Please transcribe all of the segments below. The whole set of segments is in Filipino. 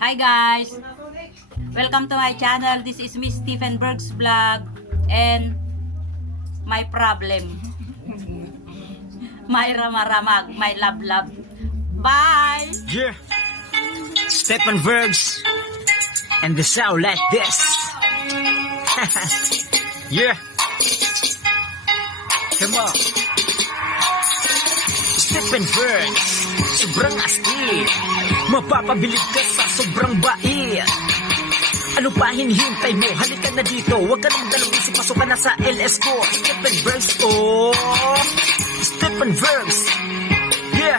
Hi guys! Welcome to my channel. This is Miss Stephen Berg's vlog and my problem. My ramaramag, my love. Bye! Yeah, Stephen Bergs, and the sound like this. Yeah, come on. Stephen Bergs, sobrang astig. Mapapabilib ka sa sobrang bait. Ano pa hinihintay mo? Halika na dito. Huwag ka nang dalawang isip, pasok ka na sa LS ko. Stephen Bergs, oh, Stephen Bergs. Yeah.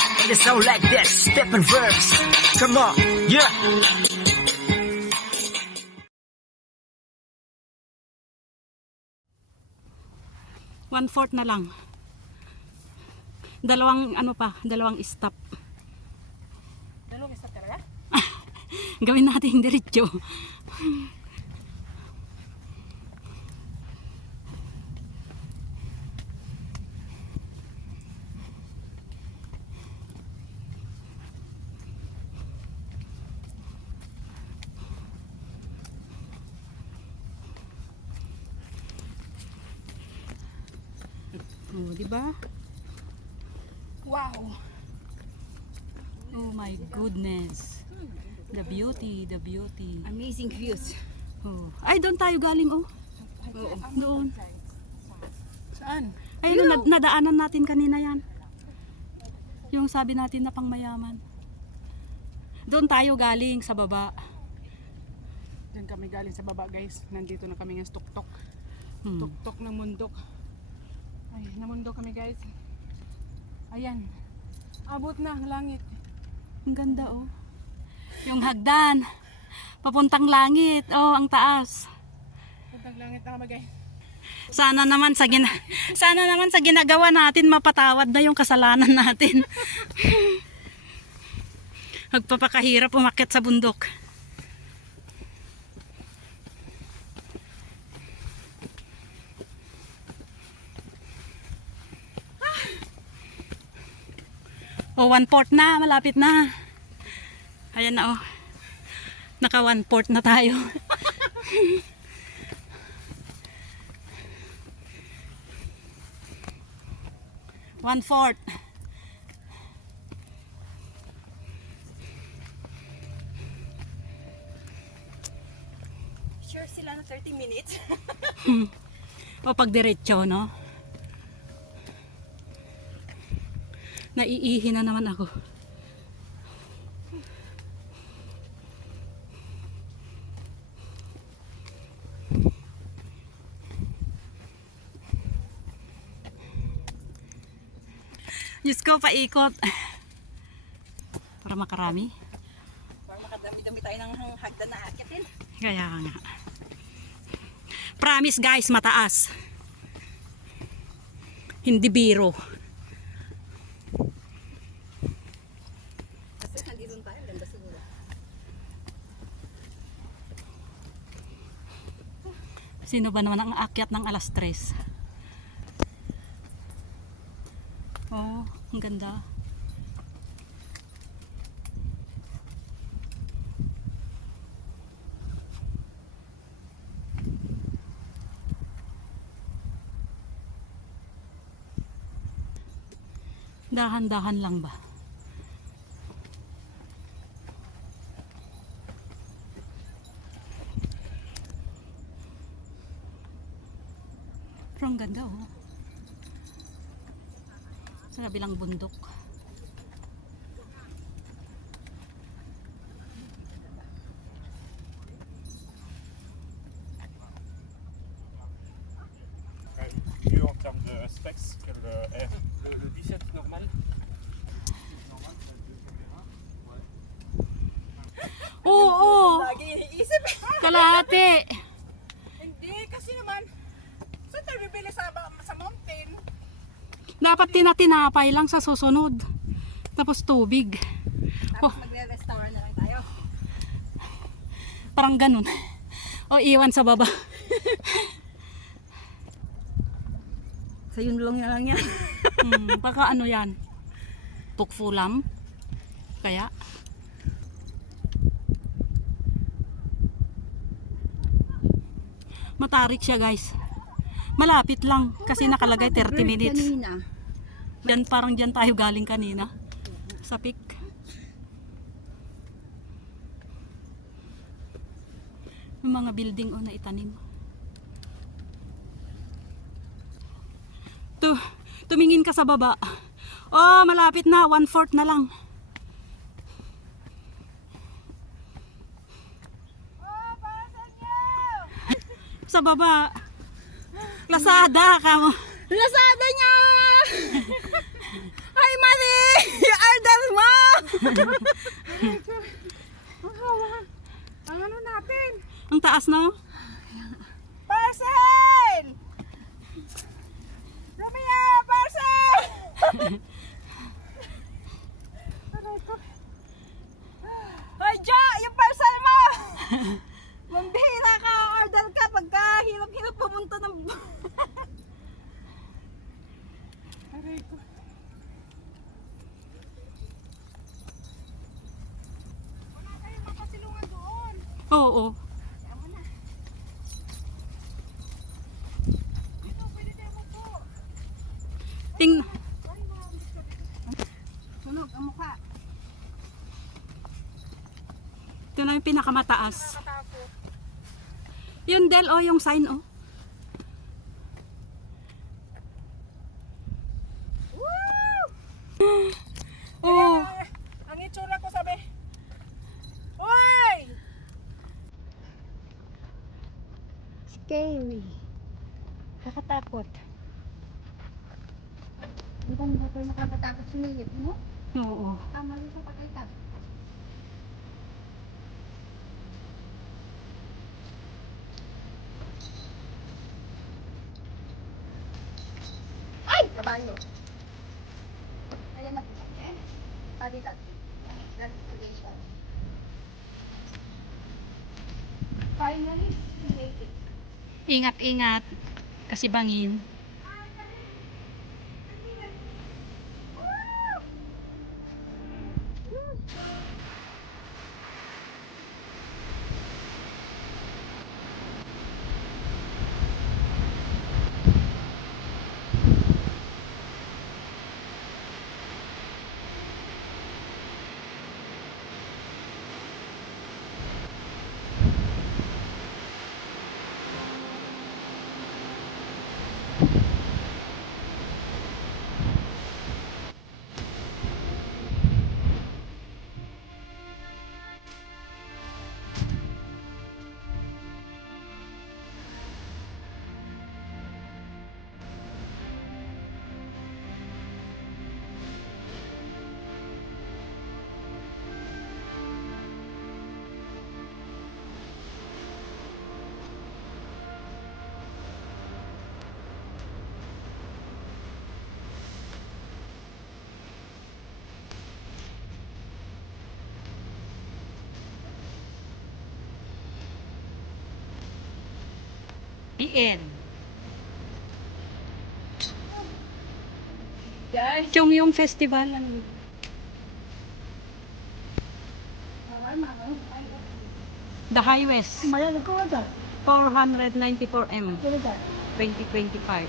And it sound like this, Stephen Bergs. Come on, yeah. One-fourth na lang. Dalawang stop. Dalawang stop talaga? Gawin natin diretso. Oh, di ba? Wow! Oh my goodness. The beauty. Amazing views. Oh. Ay, doon tayo galing, oh. Oo. Doon. Saan? Ay, ano, nadaanan natin kanina yan. Yung sabi natin na pangmayaman. Doon tayo galing sa baba. Diyan kami galing sa baba, guys. Nandito na kami ng tuktok. Hmm. Tuktok ng mundok. Ay, namundok kami, guys. Ayan. Abot na ang langit. Ang ganda, oh. Yung hagdan. Papuntang langit. Oh, ang taas. Puntang langit na kami, guys. Sana naman sa ginagawa natin mapatawad na yung kasalanan natin. Magpapakahirap umakyat sa bundok. O, 1/4 na, malapit na. Ayan na, oh. Naka 1/4 na tayo. One-fourth. Sure sila na 30 minutes. O, pag diretso, no? Naiihi na naman ako. Diyos ko, paikot. Para makarami. Para makadami-dami tayo ng hagdan na akitin. Kaya nga. Promise guys, mataas. Hindi biro. Kasi nandito tayo, ganda siguro. Sino ba naman ang aakyat ng alas 3? Oh, ang ganda. Dahan-dahan lang ba? Pero ang ganda, oh. Sa kabilang bundok. Mieux en termes de specs que le R. Le 17 normal. Oo, Lagi iniisip. kalahati. Hindi, kasi naman, saan tayo bibili sa mountain? Dapat tinatinapay lang sa susunod. Tapos tubig. Oh, Magre-restaurant na lang tayo. parang ganun. O, iwan sa baba. Sa yun lang yan. Baka ano yan? Tukfulam? Kaya? Tarik siya guys. Malapit lang kasi nakalagay 30 minutes. Diyan, parang diyan tayo galing kanina. Sa peak. Yung mga building na itanim. Tumingin ka sa baba. Oh, malapit na. 1/4 na lang. Sa baba. Lazada ka mo. Lazada niya! Ay, Mari! Ardal mo! Ang ano natin? Ang taas na. Parcel! Romeo, parcel! Ay, Jo! Yung parcel mo! Mambihira ka, order ka pagka hilap-hilap pumunta ng... Aray ko. Wala kayong makasilungan doon. Oo. Ito, pwede tayo magpo. Ting Sunog ang mukha. Ito na yung pinakamataas. Nakatakot. Yun Del, oh, yung sign, oh. Oh. Ang itsura ko sabi. Uy! Scary. Kakatakot. Hindi ba nila tayo nakakatakot sumilip mo? Oo. Tama rin sa pakita. Ay! Kabayo. Ayan na po. Palitan. Transportation. Finally, make it. Ingat-ingat. Kasi bangin. The end. Guys, Yung festival. Ano? The highways. 494M. 2025.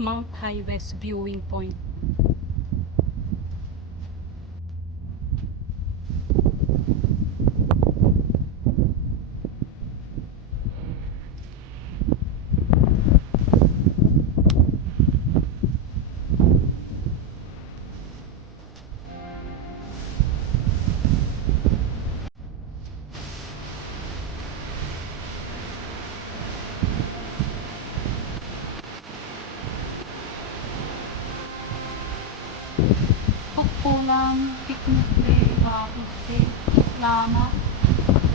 Mount Highwest Viewing Point. Pukpulang, picnic day, Bagus day, Lama,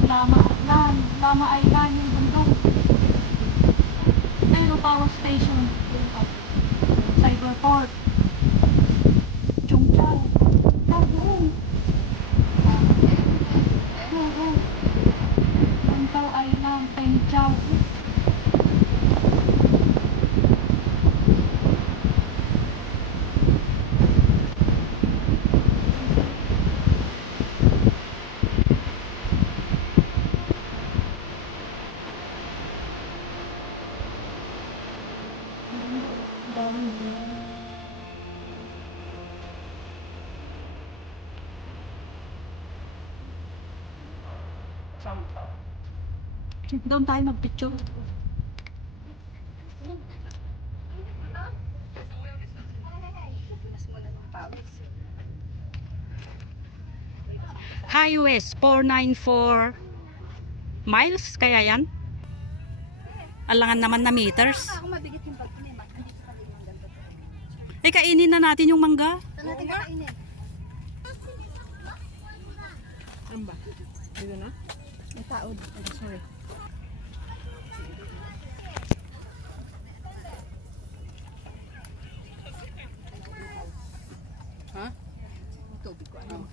Lama Island, Lama Island yung bundok. Ayun, power station. Cyberport. Chungchang. Chungchang. Bangkaw Island, Pengchao. Doon tayo magpicture. Highway 494 miles kaya yan? Alangan naman na meters. Ako mabigat yung pag-inim. Hindi ko pala yung ganito. Eh, kainin na natin yung mangga. Saan natin kakainin? Ano ba? Dito na? May tao dito. Sorry. Ha? Tubig ko. Ano?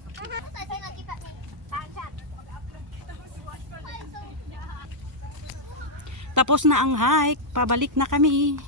Tapos na ang hike. Pabalik na kami.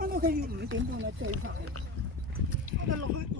Ano kayo? Tempo na tayo sa akin. Ano kayo?